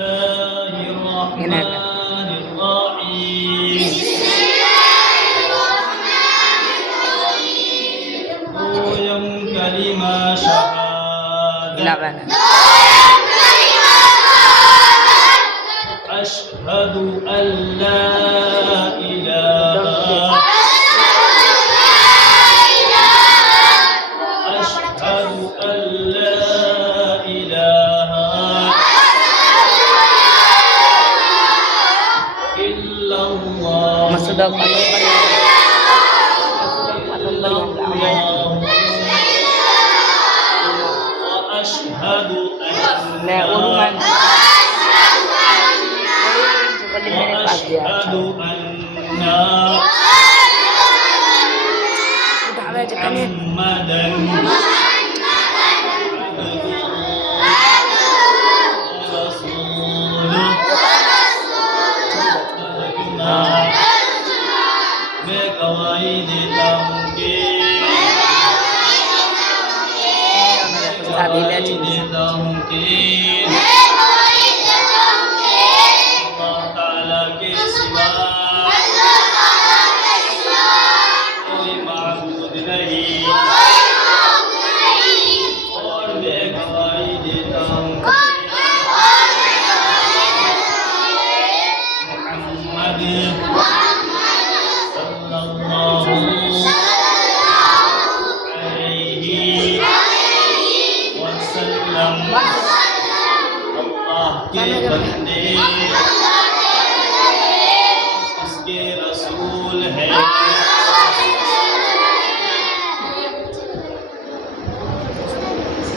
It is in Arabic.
الله الرحمن الرحيم Doyam kalimah syahadat Ashhadu an la ilaha Ashhadu an la ilaha illallah Masuk dalam Ashhadu Nah, urungan. Ashhadu anna Muhammadan Rasulullah بقواعد تمكين قواعد تمكين Allah Ta'ala के सिवा कोई माबूद नहीं और मैं गवाही देता हूँ मोहम्मद सल्लल्लाहु अलैहि वसल्लम अल्लाह के बंदे